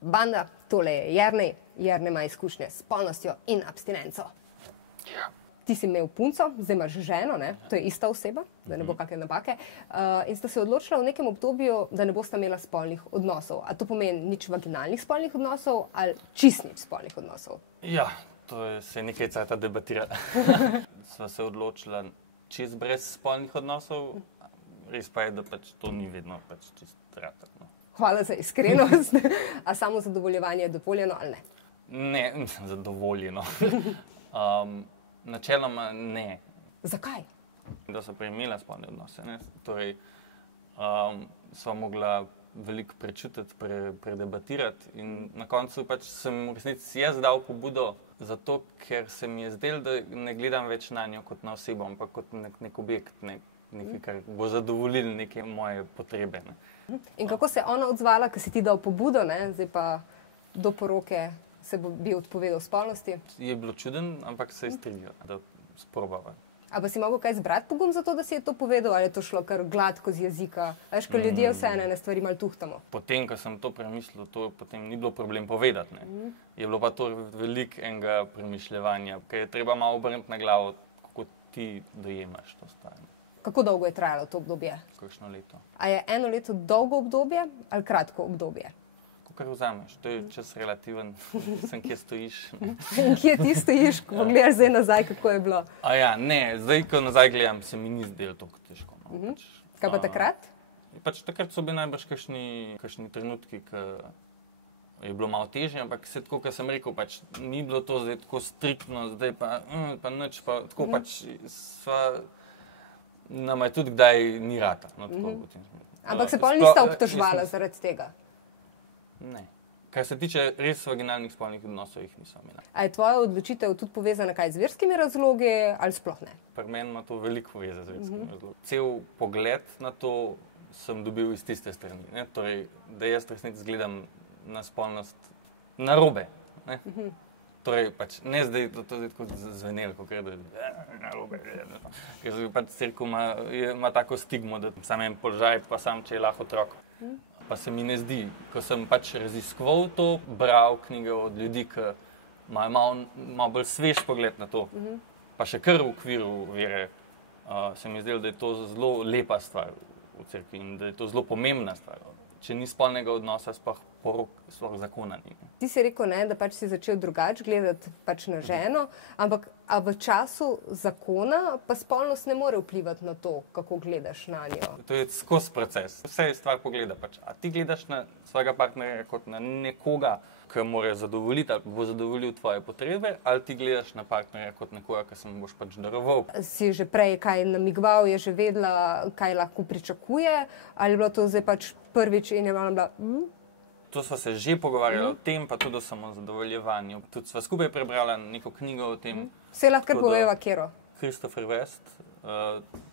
Banda, tole je Jernej. Jernej ima izkušnje s spolnostjo in abstinenco. Ja. Ti si imel punco, zdaj imaš ženo, ne? To je ista oseba, da ne bo kakšne napake. In sta se odločila v nekem obdobju, da ne bosta imela spolnih odnosov. A to pomeni nič vaginalnih spolnih odnosov ali čist nič spolnih odnosov? Ja, to se je nekaj cajta debatirala. Sva se odločila čist brez spolnih odnosov, res pa je, da pač to ni vedno pač čist ratak. No. Hvala za iskrenost. A samo zadovoljevanje je dovoljeno ali ne? Ne, zadovoljeno. Načeloma ne. Zakaj? Da so prejemela spolne odnose. Ne? Torej, sva mogla veliko prečutiti, predebatirati in na koncu pač sem v resnici jaz dal pobudo zato, ker se mi je zdelo, da ne gledam več na njo kot na osebo, ampak kot nek objekt, nekaj, kar bo zadovoljilo neke moje potrebe. Ne? In kako se je ona odzvala, ko si ti dal pobudo, ne? Zdaj pa do poroke se bi odpovedal spolnosti? Je bilo čuden, ampak se je strinjala, da sprobava. A pa si mogel kaj zbrati pogum za to, da si je to povedal, ali je to šlo kar gladko z jezika? Veš, ko ljudje vse ene stvari malo tuhtamo. Potem, ko sem to premislil, to potem ni bilo problem povedati. Ne. Je bilo pa to veliko enega premišljevanja, ker je treba malo obrniti na glavo, kako ti dojemaš to stvar. Kako dolgo je trajalo to obdobje? Kakšno leto. A je eno leto dolgo obdobje ali kratko obdobje? Kar vzameš, to je čas relativen, sem kje stojiš. Kje ti stojiš, ko gledaš zdaj nazaj, kako je bilo? Zdaj, ko nazaj gledam, se mi ni zdelo toliko težko. No. Kaj pa takrat? Pač takrat so bili najbrž kakšni trenutki, ki je bilo malo težje, ampak se tako, kot sem rekel, pač ni bilo to zdaj tako striktno, zdaj pa nič, pa tako pač nama je tudi kdaj ni rata. No, ampak se pa nista obtoževala zaradi tega? Ne. Kar se tiče res vaginalnih spolnih odnosov, jih nisem imela. A je tvoja odločitev tudi povezana kaj z verskimi razlogi ali sploh ne? Pri meni ima to veliko veze z verskimi razlogi. Cel pogled na to sem dobil iz tiste strani. Ne? Torej, da jaz resnici gledam na spolnost narobe. Ne? Torej, pač ne zdaj, to je tako zvenelo, kot da je narobe. Ker pač cirkel ima tako stigmo, da sam en položaj, pa sam, če je lahko otrok. Pa se mi ne zdi, ko sem pač raziskoval to, bral knjige od ljudi, ki imajo malo bolj svež pogled na to, pa še kar v okviru vere, se mi zdelo, da je to zelo lepa stvar v cerkvi in da je to zelo pomembna stvar. Če ni spolnega odnosa, sploh porok, sploh zakona ni. Ti si rekel, ne, da pač si začel drugače gledati pač na ženo, ampak a v času zakona pa spolnost ne more vplivati na to, kako gledaš na njo? To je skozi proces. Vse je stvar pogleda. Pač. A ti gledaš na svojega partnerja kot na nekoga, ki mora zadovoljiti ali bo zadovoljil tvoje potrebe, ali ti gledaš na partnerja kot nekoga, ki se mu boš pač daroval. Si že prej kaj namigval, je že vedela, kaj lahko pričakuje, ali je bilo to zdaj pač prvič in je bila... To sva se že pogovarjala o tem, pa tudi o samozadovoljevanju. Tudi sva skupaj prebrala neko knjigo o tem. Se lahko poveva, kjero? Christopher West,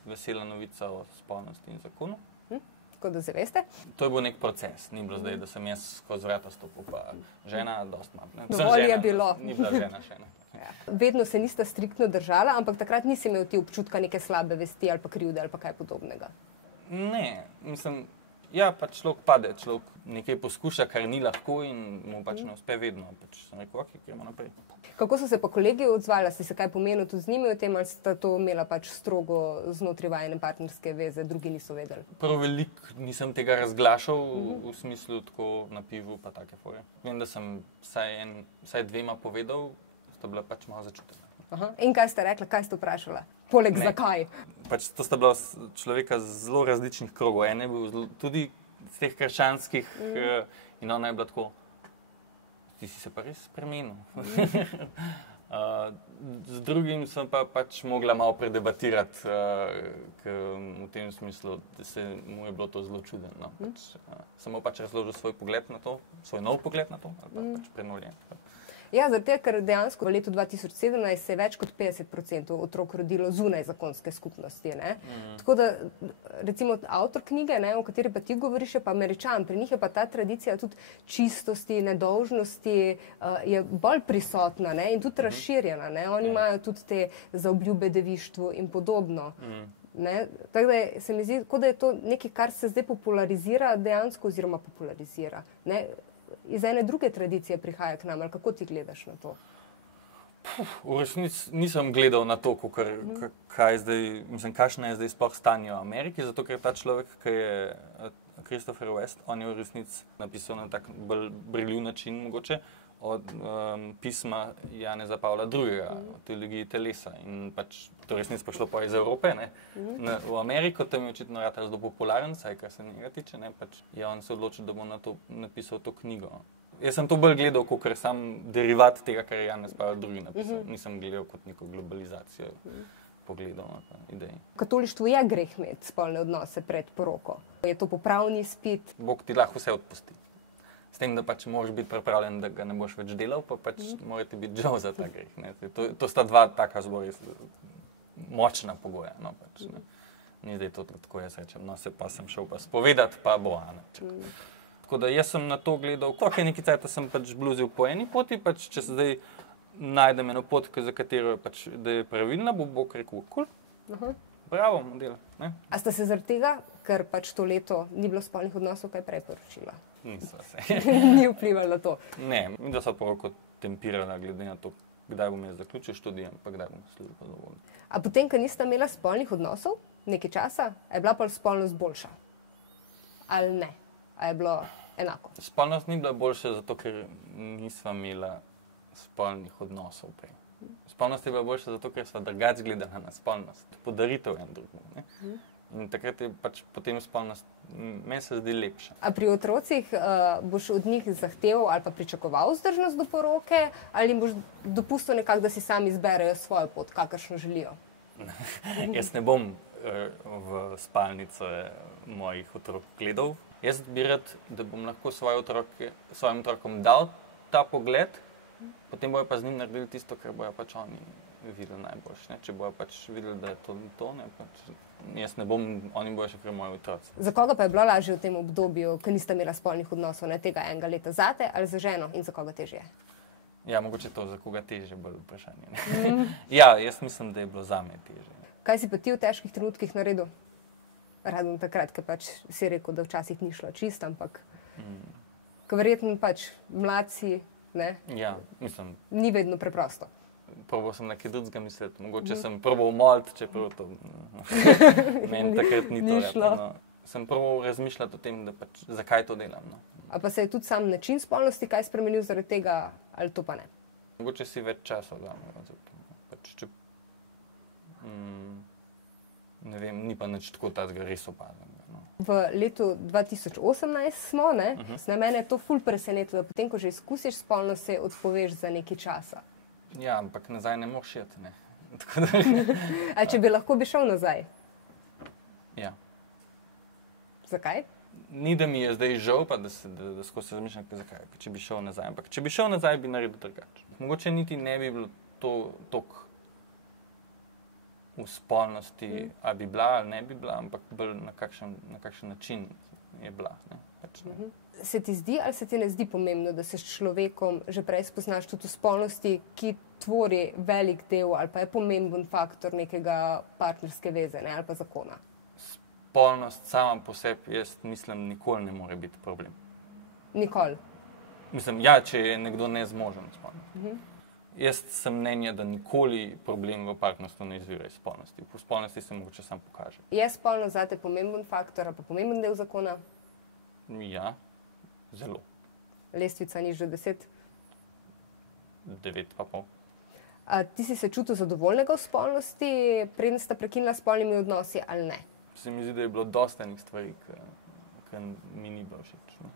Vesela novica o spolnosti in zakonu. Tako da zaveste? To je bil nek proces, ni bilo zdaj, da sem jaz skozi vrata stopil, pa žena dost malo. Dovolj je bilo. Ni bila žena še ena. Ja. Vedno se nista striktno držala, ampak takrat nisi imel ti občutka neke slabe vesti ali pa krivde ali pa kaj podobnega? Ne, mislim, ja, pač človek pade, človek nekaj poskuša, kar ni lahko in mu pač ne uspe vedno. Pač sem rekel, ok, gremo naprej. Kako so se pa kolegi odzvali? Si se kaj pomenil tudi z njimi o tem, ali sta to imela pač strogo znotraj vajine partnerske veze, drugi niso vedeli? Prav veliko nisem tega razglašal v smislu tako na pivu pa take fore. Vem, da sem vsaj dvema povedal, sta bila pač malo začutena. Aha. In kaj ste rekla, kaj ste vprašala? Poleg zakaj? Pač to sta bila človeka z zelo različnih krogov. En je bil tudi z teh krščanskih in ona je bila tako, ti si se pa res spremenil. Z drugim sem pa pač mogla malo predebatirati, v tem smislu, da se mu je bilo to zelo čudeno. Sem mu pač razložil svoj pogled na to, svoj nov pogled na to, ali pa pač prenovljen. Ja, zaradi tega, ker dejansko v letu 2017 se je več kot 50% otrok rodilo zunaj zakonske skupnosti. Ne? Tako da, recimo, avtor knjige, ne, o kateri pa ti govoriš, je pa Američan. Pri njih je pa ta tradicija tudi čistosti, nedolžnosti je bolj prisotna, ne, in tudi razširjena. Ne? Oni imajo tudi te zaobljube devištvu in podobno. Ne? Tako da se mi zdi, kot da je to nekaj, kar se zdaj popularizira dejansko oziroma popularizira. Ne? iz ene druge tradicije prihaja k nam, ali kako ti gledaš na to? V resnici nisem gledal na to, kakšno je zdaj sploh stanje v Ameriki, zato ker ta človek, ki je Christopher West, on je v resnici napisal na tak bolj briljiv način mogoče od pisma Janeza Pavla II. O teologiji telesa. In pač to v resnici prišlo pa iz Evrope, ne? V Ameriko, tam je očitno rad zelo popularen, saj kar se njega tiče, ne? Pač je on se odločil, da bo na to napisal to knjigo. Jaz sem to bolj gledal kot sam derivat tega, kar je Janez Pavel II. Napisal. Nisem gledal kot neko globalizacijo pogledov na idej. Katolištvu je greh imeti spolne odnose pred poroko. Je to popravni izpit? Bog ti lahko vse odpusti. S tem, da pač moraš biti pripravljen, da ga ne boš več delal, pa pač morate biti žal za ta greh. Ne. To sta dva taka zelo močna pogoja. No, pač, ne. Ni zdaj to tako, jaz rečem, no se pa sem šel pa spovedati, pa bo, Tako da jaz sem na to gledal, koliko je neki cajt, sem pač bluzil po eni poti, pač če se zdaj najdem eno pot, za katero je pač, da je pravilna, bo Bog rekel, cool, bravo, model. Ne? A ste se zaradi tega, ker pač to leto ni bilo spolnih odnosov, kaj prej poročila? Niso se. Ni vplivalo na to? Ne, da so poroko tempirala glede na to, kdaj bom jaz zaključil študij, pa kdaj bom služil pa dovolj. A potem, ko nista imela spolnih odnosov nekaj časa, je bila pa spolnost boljša? Ali ne? A je bilo enako? Spolnost ni bila boljša, zato ker nisva imela spolnih odnosov prej. Spolnost je bila boljša, zato ker sva drugače gledala na spolnost. Podaritev en drugemu. In takrat je pač potem spolnost, meni se zdi lepša. A pri otrocih boš od njih zahteval ali pa pričakoval vzdržnost do poroke, ali jim boš dopustil nekako, da si sami izberejo svojo pot, kakršno želijo? Jaz ne bom v spalnice mojih otrok gledal. Jaz bi rad, da bom lahko svojim otrokom dal ta pogled, potem bojo pa z njim naredili tisto, kar bojo pač oni videli najboljš. Če bojo pač videli, da je to, ne, pač jaz ne bom, oni bojo še prej moji otroci. Za koga pa je bilo lažje v tem obdobju, ko niste imela spolnih odnosov, ne tega enega leta, zate ali za ženo, in za koga težje? Ja, mogoče to, za koga težje, bolj vprašanje. Ja, jaz mislim, da je bilo zame težje. Kaj si pa ti v težkih trenutkih naredil? Razen takrat, ker pač si rekel, da včasih ni šlo čisto, ampak ko verjetno pač mladci, ne? Ja, mislim. Ni vedno preprosto. Probal sem nekaj drugega misliti, mogoče sem probal moliti, čeprav to meni takrat ni to šlo. No. Sem probal razmišljati o tem, da pač zakaj to delam. No. A pa se je tudi sam način spolnosti kaj spremenil zaradi tega, ali to pa ne? Mogoče si več časa vzamem. Pač, ne vem, ni pa nič tako tazga res opaznega. No. V letu 2018 smo, ne? Mene je to ful presenetilo, da potem, ko že izkusiš spolnost, se odpoveš za nekaj časa. Ja, ampak nazaj ne moš jeti, ne. A če bi lahko bi šel nazaj? Ja. Zakaj? Ni, da mi je zdaj žal, pa da skozi se razmišljam, zakaj, če bi šel nazaj. Ampak če bi šel nazaj, bi naredil drugače. Mogoče niti ne bi bilo to toliko v spolnosti, ali bi bila, ali ne bi bila, ampak bolj na kakšen način je bila. Ne? Pač, ne. Se ti zdi ali se ti ne zdi pomembno, da se s človekom že prej spoznaš tudi v spolnosti, ki tvori velik del ali pa je pomemben faktor nekega partnerske veze, ne, ali pa zakona? Spolnost sama po sebi, jaz mislim, nikoli ne more biti problem. Nikoli? Mislim, ja, če je nekdo nezmožen spolnosti. Jaz sem mnenja, da nikoli problem v partnerstvu ne izvira iz spolnosti. V spolnosti se mogoče sam pokaže. Je spolnost zate pomemben faktor ali pa pomemben del zakona? Ja, zelo. Lestvica nič do 10? 9,5. Ti si se čutil zadovoljnega v spolnosti, preden sta prekinila spolnimi odnosi ali ne? Se mi zdi, da je bilo dosta enih stvari, ki mi ni bilo všeč. No?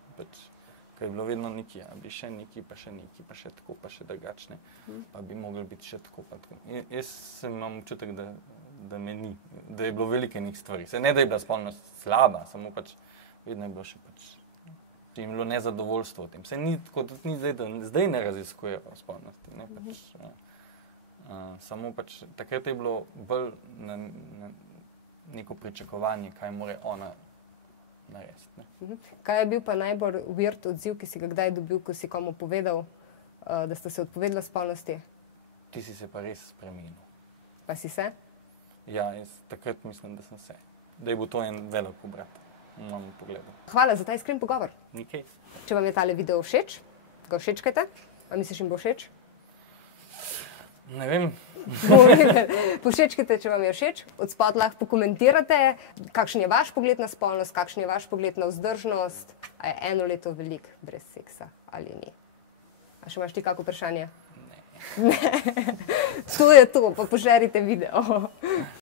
Ker je bilo vedno nekaj, bi še nekaj, pa še nekaj, pa še tako, pa še drugačne, pa bi mogli biti še tako. Jaz imam občutek, da me ni, da je bilo veliko enih stvari. Se ne, da je bila spolnost slaba, samo pač vedno je bilo še pač, če je bilo nezadovoljstvo o tem. Se ni tako, tudi ni zdaj, da zdaj ne raziskujejo spolnosti, ne, pač, samo pač takrat je bilo bolj na neko pričakovanje, kaj more ona narediti. Kaj je bil pa najbolj weird odziv, ki si ga kdaj dobil, ko si komu povedal, da sta se odpovedala spolnosti? Ti si se pa res spremenil. Pa si se? Ja, jaz takrat mislim, da sem se. Da je bil to en velik obrat. imam pogled. Hvala za ta iskren pogovor. Nikaj. Če vam je tale video všeč, ga všečkajte. A misliš, jim bo všeč? Ne vem. Povšečkajte, če vam je všeč. Od spod lahko pokomentirate, kakšen je vaš pogled na spolnost, kakšen je vaš pogled na vzdržnost, a je eno leto veliko brez seksa ali ni. A še imaš ti kako vprašanje? Ne. To je to, pa požerite video.